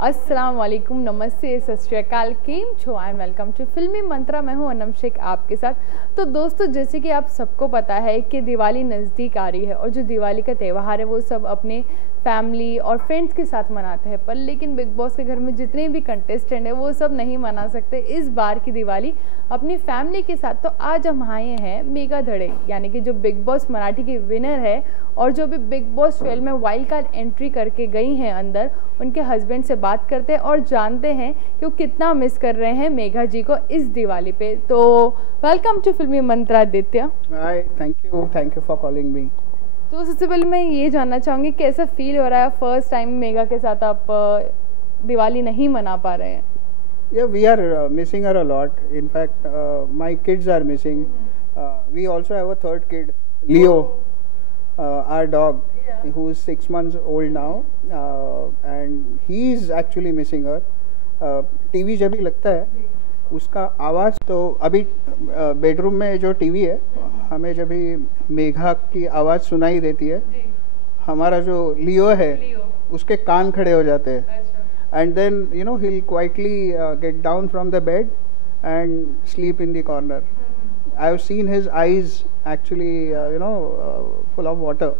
अस्सलाम वालेकुम, नमस्ते, सत श्री अकाल, केम छो एंड वेलकम टू फिल्मी मंत्रा। मैं हूं अनम शेख आपके साथ। तो दोस्तों, जैसे कि आप सबको पता है कि दिवाली नज़दीक आ रही है और जो दिवाली का त्यौहार है वो सब अपने फैमिली और फ्रेंड्स के साथ मनाते हैं, पर लेकिन बिग बॉस के घर में जितने भी कंटेस्टेंट हैं वो सब नहीं मना सकते इस बार की दिवाली अपनी फैमिली के साथ। तो आज हम आए हैं मेघा धड़े, यानी कि जो बिग बॉस मराठी की विनर है और जो भी बिग बॉस 12 में वाइल्ड कार्ड एंट्री करके गई हैं अंदर, उनके हस्बैंड से बात करते हैं और जानते हैं कि वो कितना मिस कर रहे हैं मेघा जी को इस दिवाली पे। तो welcome to Filmy Mantra Aditya. Hi, thank you for calling me. तो सबसे पहले मैं ये जानना चाहूँगी कैसा फील हो रहा है फर्स्ट टाइम मेघा के साथ आप दिवाली नहीं मना पा रहे हैं? Yeah, we are missing her a lot. In fact, my kids are missing. We also have a third kid, Leo, our dog, who's 6 months old now, and he's actually missing her. TV जब भी लगता है उसका आवाज़, तो अभी bedroom में जो टीवी है हमें जब भी मेघा की आवाज़ सुनाई देती है, हमारा जो लियो है उसके कान खड़े हो जाते हैं। And then he'll quietly get down from the bed and sleep in the corner. I've seen his eyes actually full of water.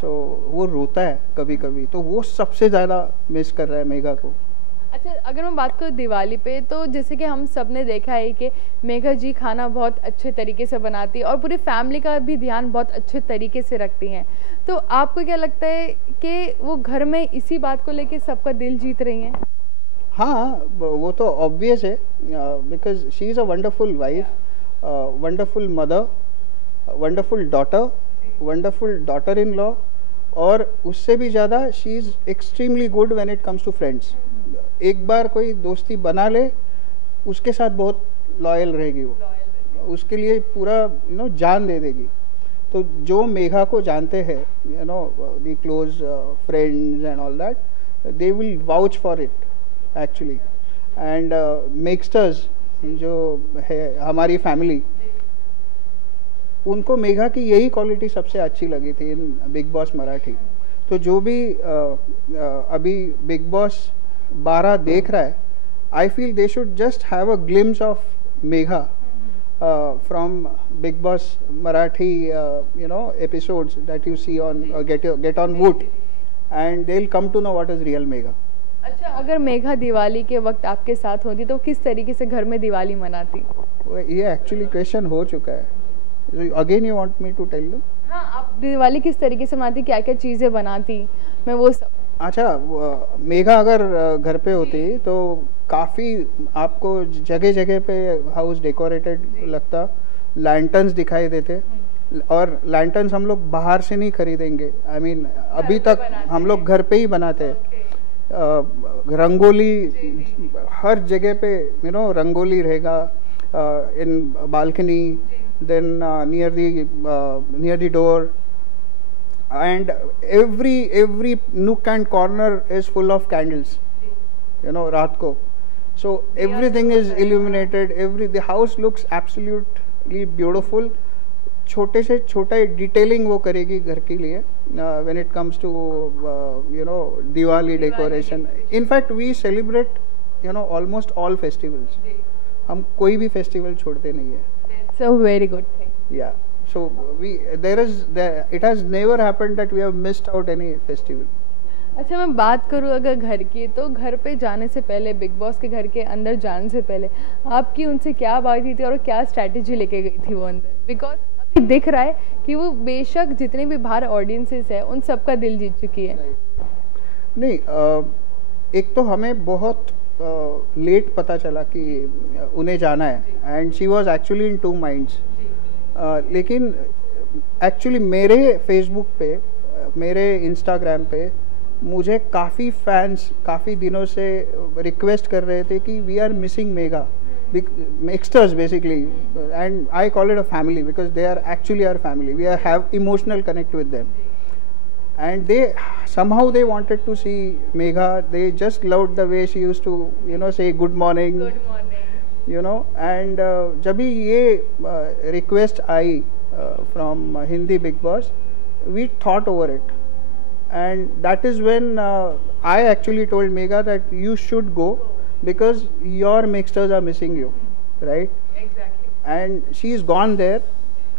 So वो रोता है कभी कभी, तो वो सबसे ज़्यादा मिस कर रहा है मेघा को। अच्छा, अगर मैं बात करूँ दिवाली पे, तो जैसे कि हम सब ने देखा है कि मेघा जी खाना बहुत अच्छे तरीके से बनाती है और पूरी फैमिली का भी ध्यान बहुत अच्छे तरीके से रखती हैं। तो आपको क्या लगता है कि वो घर में इसी बात को लेके सबका दिल जीत रही हैं? हाँ, वो तो ऑब्वियस है, because she is a wonderful wife, wonderful mother, wonderful daughter in law, और उससे भी ज़्यादा she is extremely good when it comes to friends. एक बार कोई दोस्ती बना ले उसके साथ बहुत लॉयल रहेगी, वो उसके लिए पूरा जान दे देगी। तो जो मेघा को जानते हैं, the close friends and all that, they will vouch for it actually. And मेक्स्टर्स जो है हमारी फैमिली, उनको मेघा की यही क्वालिटी सबसे अच्छी लगी थी इन बिग बॉस मराठी। तो जो भी अभी बिग बॉस 12 देख रहा है, I feel they should just have a glimpse of Megha from big boss Marathi episodes that you see on get on Woot, and they'll come to know what is real Megha. अच्छा, अगर मेघा दिवाली के वक्त आपके साथ होती तो किस तरीके से घर में दिवाली मनाती? ये एक्चुअली क्वेश्चन हो चुका है। Again you want me to tell you? हाँ, आप दिवाली किस तरीके से मनाती, क्या क्या चीज़ें बनाती, मैं वो सब। अच्छा, मेघा अगर घर पे होती तो काफ़ी आपको जगह जगह पे हाउस डेकोरेटेड लगता, लैंटर्न्स दिखाई देते, और लैंटर्न्स हम लोग बाहर से नहीं खरीदेंगे। आई मीन अभी तक हम लोग घर पे ही बनाते हैं। रंगोली हर जगह पे रंगोली रहेगा, in balcony, then near the door, and every nook and corner is full of candles, रात को। So everything is illuminated, the house looks absolutely beautiful। छोटे से छोटा डिटेलिंग वो करेगी घर के लिए when it comes to Diwali decoration। In fact we celebrate almost all festivals। हम कोई भी फेस्टिवल छोड़ते नहीं है। That's a very good thing। Yeah, so it has never happened that we have missed out any festival। अच्छा, मैं बात करूँ अगर घर की, तो घर पे जाने से पहले, बिग बॉस के घर के अंदर जाने से पहले आपकी उनसे क्या बात हुई थी और क्या स्ट्रैटेजी लेके गई थी वो अंदर? बिकॉज अभी दिख रहा है कि वो बेशक जितने भी बाहर ऑडियंसेस है उन सबका दिल जीत चुकी है। नहीं, एक तो हमें बहुत लेट पता चला कि उन्हें जाना है, and she was actually in 2 minds। लेकिन एक्चुअली मेरे फेसबुक पे, मेरे इंस्टाग्राम पे मुझे काफ़ी फैंस काफ़ी दिनों से रिक्वेस्ट कर रहे थे कि वी आर मिसिंग मेघा, मेक्स्टर्स basically, and I call it a family because they are actually our family. We are have emotional connect with them, and they somehow they wanted to see Megha। They just loved the way she used to say good morning, and जब भी ये request I from Hindi Big Boss, we thought over it, and that is when I actually told Megha that you should go because your mixers are missing you, right? Exactly. And she's gone there,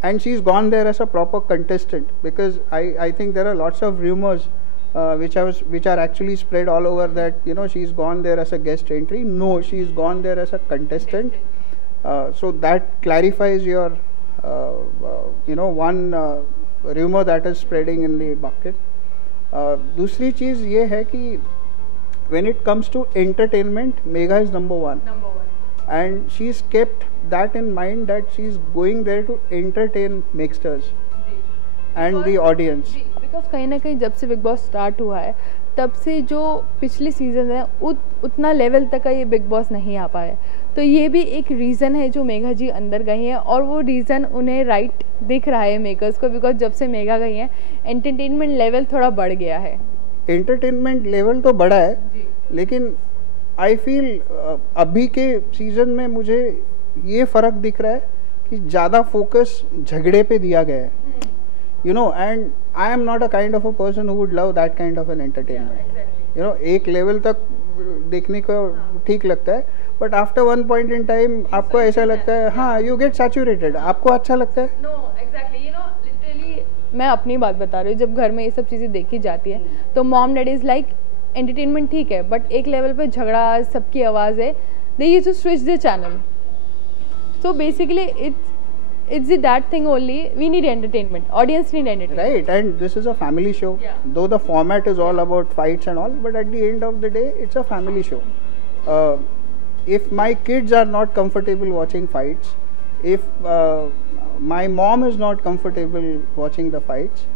and she's gone there as a proper contestant, because I think there are lots of rumors which are actually spread all over that, you know, she's gone there as a guest entry. No, she's gone there as a contestant. So that clarifies your you know, one rumor that is spreading in the bucket. दूसरी चीज़ ये है कि when it comes to entertainment, Megha is number one. Number one. And she's kept that in mind that she's going there to entertain Mixsters and the audience. Because कहीं ना कहीं जब से big boss start हुआ है तब से जो पिछले सीजन है उतना लेवल तक का ये बिग बॉस नहीं आ पाया, तो ये भी एक रीज़न है जो मेघा जी अंदर गई हैं, और वो रीज़न उन्हें राइट दिख रहा है मेकर्स को, बिकॉज जब से मेघा गई हैं एंटरटेनमेंट लेवल थोड़ा बढ़ गया है. एंटरटेनमेंट लेवल तो बढ़ा है, लेकिन आई फील अभी के सीजन में मुझे ये फ़र्क दिख रहा है कि ज़्यादा फोकस झगड़े पे दिया गया है, you no. And I am not a kind of a person who would love that kind of an entertainment, you know. एक लेवल तक देखने को ठीक लगता है, but after one point in time आपको ऐसा लगता है, हाँ, यू गेट सैचुरेटेड. आपको अच्छा लगता है? Know exactly, you know, literally मैं अपनी बात बता रही हूँ. जब घर में ये सब चीज़ें देखी जाती है तो mom daddy is like entertainment ठीक है, बट एक लेवल पे झगड़ा, सबकी आवाज़ है, they use to switch the channel. So basically it's that thing only. We need entertainment, audience need entertainment, right? And this is a family show. Yeah. Though the format is all about fights and all, but at the end of the day it's a family show. If my kids are not comfortable watching fights, if my mom is not comfortable watching the fights,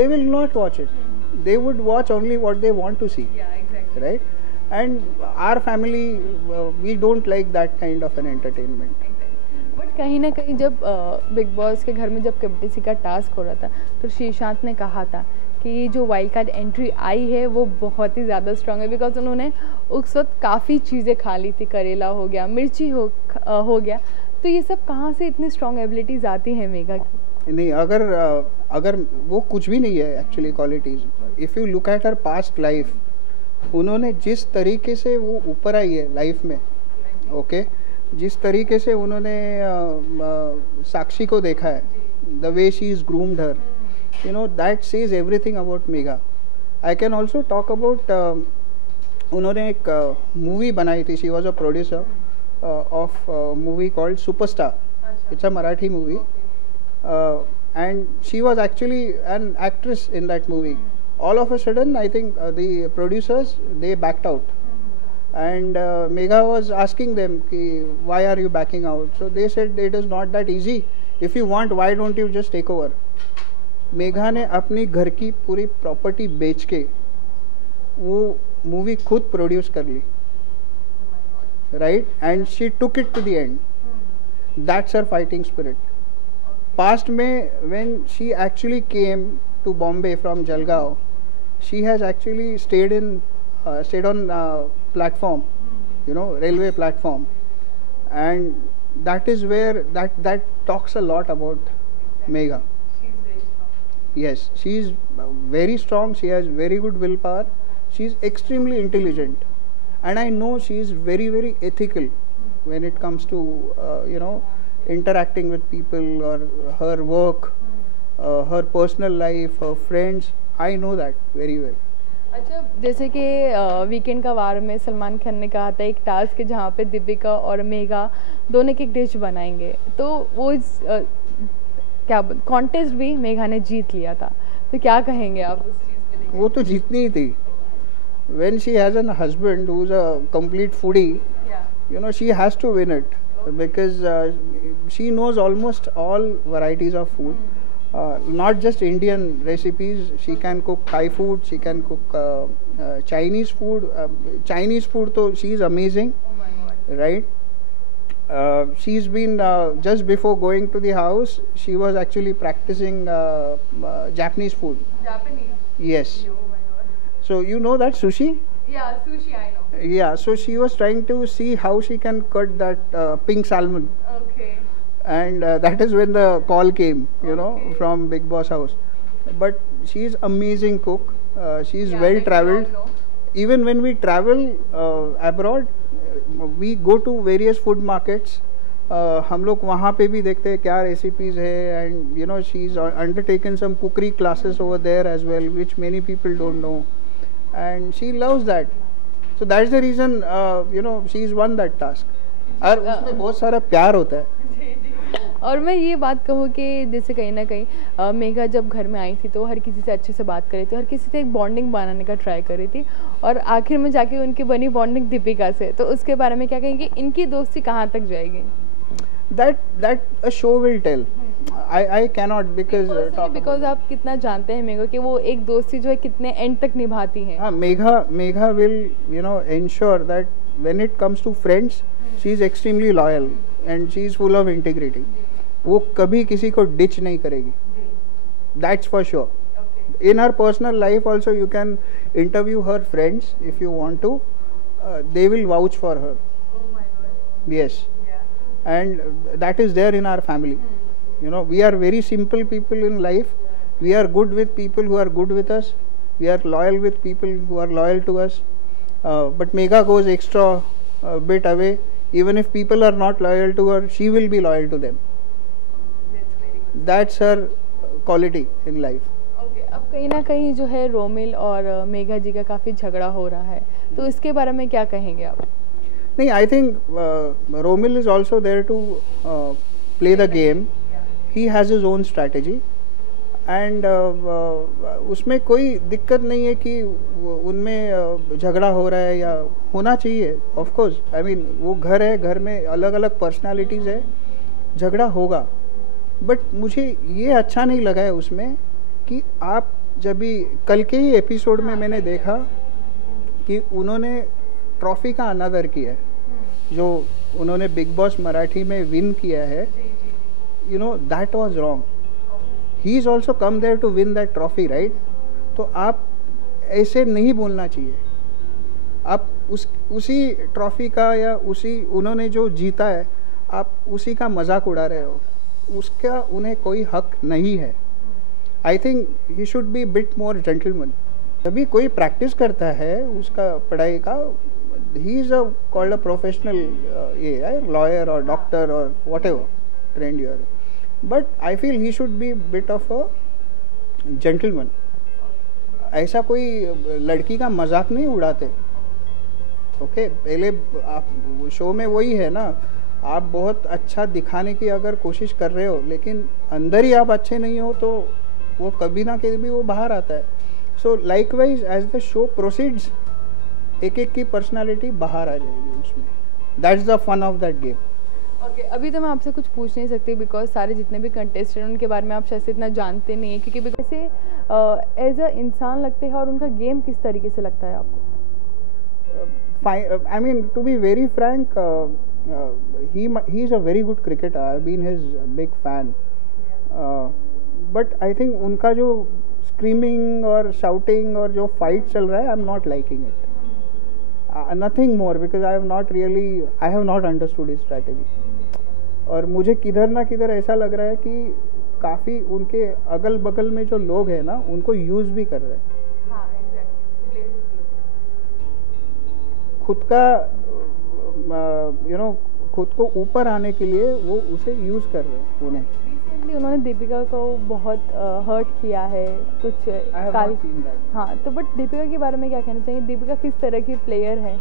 they will not watch it. They would watch only what they want to see. Yeah, exactly. Right? And our family, we don't like that kind of an entertainment. But कहीं ना कहीं जब big boss के घर में जब captaincy का task हो रहा था तो श्रीशांत ने कहा था कि जो वाइल्ड कार्ड एंट्री आई है वो बहुत ही ज़्यादा स्ट्रांग है, बिकॉज उन्होंने उस वक्त काफ़ी चीज़ें खा ली थी. करेला हो गया, मिर्ची हो गया, तो ये सब कहाँ से इतनी स्ट्रांग एबिलिटीज़ आती हैं मेघा की? नहीं, अगर वो कुछ भी नहीं है actually qualities. If you look at her past life, उन्होंने जिस तरीके से वो ऊपर आई है लाइफ में, ओके, जिस तरीके से उन्होंने साक्षी को देखा है, the way she is groomed her, you know, that says everything about Megha. I can also talk about, उन्होंने एक मूवी बनाई थी. She was a producer of movie called superstar. It's a Marathi movie, and she was actually an actress in that movie. All of a sudden I think the producers they backed out. And Megha was asking them, why are you backing out? So they said it is not that easy. If you want, why don't you just take over? Megha ने अपनी घर की पूरी property बेच के वो movie खुद produce कर ली, right? And she took it to the end. That's her fighting spirit. Past में when she actually came to Bombay from Jalgaon, she has actually stayed on platform, you know, railway platform, and that is where that talks a lot about Megha. She's very strong. Yes, she is very strong. She has very good willpower. She is extremely intelligent, and I know she is very, very ethical when it comes to you know, interacting with people or her work, her personal life, her friends. I know that very well. अच्छा, जैसे कि weekend का वार में सलमान खान ने कहा था एक task है जहाँ पे दीपिका और मेघा दोनों की एक डिश बनाएंगे, तो वो क्या कॉन्टेस्ट भी मेघा ने जीत लिया था, तो क्या कहेंगे आप उस चीज़ के लिए? वो तो जीतनी ही थी. When she has a husband who's a complete foodie, you know, she has to win it, because she knows almost all varieties of food. Not just Indian recipes, she can cook Thai food, she can cook Chinese food. Chinese food, though, she is amazing. Oh my God. Right? She's been, just before going to the house, she was actually practicing Japanese food. Japanese? Yes. Oh my God. So you know that sushi? Yeah, sushi I know. Yeah, so she was trying to see how she can cut that pink salmon. Okay. And that is when the call came, you know, from Big Boss house. But she is amazing cook. She is Yeah, well like we all traveled. know. Even when we travel abroad, we go to various food markets. हम लोग वहाँ पे भी देखते हैं क्या recipes है, and you know she's undertaken some cookery classes over there as well, which many people don't know, and she loves that. So that's the reason you know she's won that task. और उसमें बहुत सारा प्यार होता है. और मैं ये बात कहूँ कि जैसे कहीं ना कहीं मेघा जब घर में आई थी तो हर किसी से अच्छे से बात कर रही थी, हर किसी से एक बॉन्डिंग बनाने का ट्राई कर रही थी, और आखिर में जाके उनकी बनी बॉन्डिंग दीपिका से। तो उसके बारे में क्या कहेंगे, इनकी दोस्ती कहाँ तक जाएगी? That a show will tell. I cannot because because आप कितना जानते हैं मेघा कि वो एक दोस्ती जो है कितने एंड तक निभाती है। हाँ, Megha will you know ensure that when it comes to friends, she is extremely loyal and she is full of integrity. वो कभी किसी को ditch नहीं करेगी. That's for sure. In her personal life also, you can interview her friends if you want to. They will vouch for her. Yes. And that is there in our family. You know, we are very simple people in life. We are good with people who are good with us. We are loyal with people who are loyal to us. But Megha goes extra bit away. Even if people are not loyal to her, she will be loyal to them. That's her quality in life. अब कहीं ना कहीं जो है रोमिल और मेघा जी का काफ़ी झगड़ा हो रहा है, तो इसके बारे में क्या कहेंगे आप? नहीं, I think Romil is also there to play the game. He has his own strategy. And उसमें कोई दिक्कत नहीं है कि उनमें झगड़ा हो रहा है या होना चाहिए. Of course, I mean वो घर है, घर में अलग अलग पर्सनालिटीज़ है, झगड़ा होगा. बट मुझे ये अच्छा नहीं लगा है उसमें कि आप जब भी कल के ही एपिसोड में मैंने देखा कि उन्होंने ट्रॉफी का अनादर किया है, जो उन्होंने बिग बॉस मराठी में विन किया है. You know that was wrong. He is also come there to win that trophy, right? तो आप ऐसे नहीं बोलना चाहिए. आप उसी ट्रॉफी का या उसी उन्होंने जो जीता है आप उसी का मजाक उड़ा रहे हो. उसका उन्हें कोई हक नहीं है. I think he should be bit more gentleman. अभी कोई प्रैक्टिस करता है उसका पढ़ाई का, he is called a professional lawyer or doctor or whatever trained you are, but I feel he should be bit of a gentleman. ऐसा कोई लड़की का मजाक नहीं उड़ाते. ओके, पहले आप शो में वही है ना, आप बहुत अच्छा दिखाने की अगर कोशिश कर रहे हो लेकिन अंदर ही आप अच्छे नहीं हो तो वो कभी ना कभी वो बाहर आता है. So likewise as the show proceeds एक एक की पर्सनालिटी बाहर आ जाएगी उसमें. That's the fun of that game. Okay, अभी तो मैं आपसे कुछ पूछ नहीं सकती बिकॉज सारे जितने भी कंटेस्टेंट उनके बारे में आप शायद से इतना जानते नहीं हैं, क्योंकि बिकॉज से एज अ इंसान लगते हैं और उनका गेम किस तरीके से लगता है आपको? I mean, to be very frank, he is a very good cricketer. I've been his big fan. But I think उनका जो screaming और shouting और जो fight चल रहा है, I'm not liking it. Nothing more because I have not understood his strategy. और मुझे किधर ना किधर ऐसा लग रहा है कि काफ़ी उनके अगल बगल में जो लोग हैं ना उनको यूज़ भी कर रहे हैं. खुद का खुद को ऊपर आने के लिए वो उसे यूज़ कर रहे हैं. उन्हें रिसेंटली उन्होंने दीपिका को बहुत हर्ट किया है कुछ काल. हाँ, तो बट दीपिका के बारे में क्या कहना चाहिए? दीपिका किस तरह की प्लेयर है?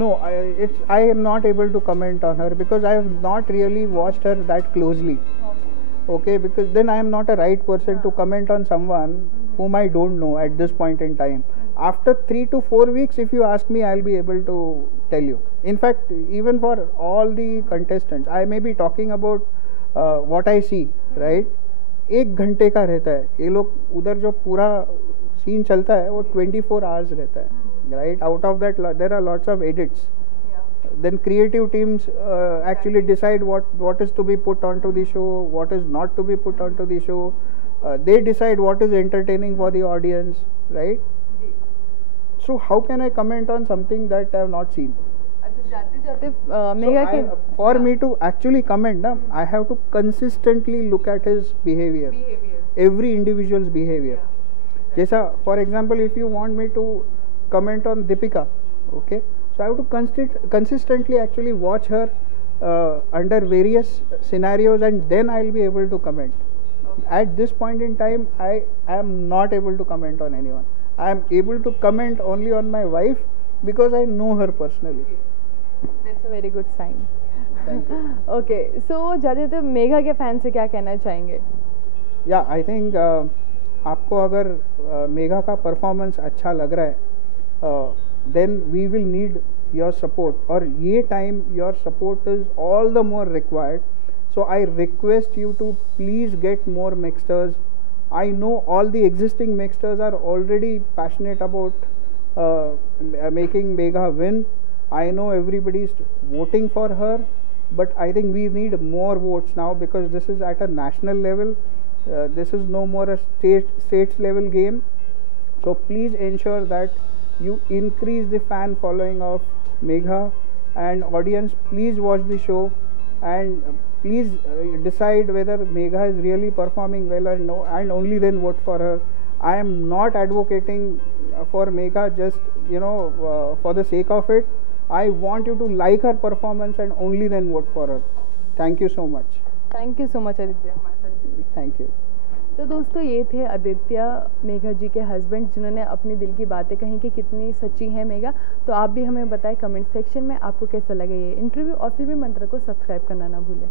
No, I am not able to comment on her because I have not really watched her that closely. Okay, because then I am not a right person to comment on someone whom I don't know at this point in time. After 3 to 4 weeks, if you ask me, I'll be able to tell you. In fact, even for all the contestants, I may be talking about what I see, right? 1 घंटे का रहता है. ये लोग उधर जो पूरा scene चलता है वो 24 hours रहता है. Right, out of that there are lots of edits. Then creative teams actually decide what is to be put onto the show, what is not to be put onto the show. They decide what is entertaining for the audience, right? So how can I comment on something that I have not seen? For me to actually comment, I have to consistently look at his behavior. Every individual's behavior. जैसा for example if you want me to comment on Deepika, okay, so I have to consistently actually watch her under various scenarios, and then I'll be able to comment. At this point in time, I am not able to comment on anyone. I am able to comment only on my wife because I know her personally. That's a very good sign. Thank you. Okay, so ज़्यादातर मेघा के fan से क्या कहना चाहेंगे? Yeah, I think आपको अगर मेघा का performance अच्छा लग रहा है, then we will need your support, और ये time your support is all the more required. So I request you to please get more mixters. I know all the existing mixters are already passionate about making Megha win. I know everybody is voting for her, but I think we need more votes now because this is at a national level. This is no more a states level game. So please ensure that you increase the fan following of Megha, and audience, please watch the show and please decide whether Megha is really performing well or no, and only then vote for her. I am not advocating for Megha just for the sake of it. I want you to like her performance and only then vote for her. Thank you so much. Thank you so much Aditya. Thank you. तो दोस्तों ये थे आदित्य, मेघा जी के husband, जिन्होंने अपनी दिल की बातें कहीं कि कितनी सच्ची है मेघा। तो आप भी हमें बताएं कमेंट सेक्शन में आपको कैसा लगा ये इंटरव्यू, और फिल्मी मंत्रा को सब्सक्राइब करना ना भूलें।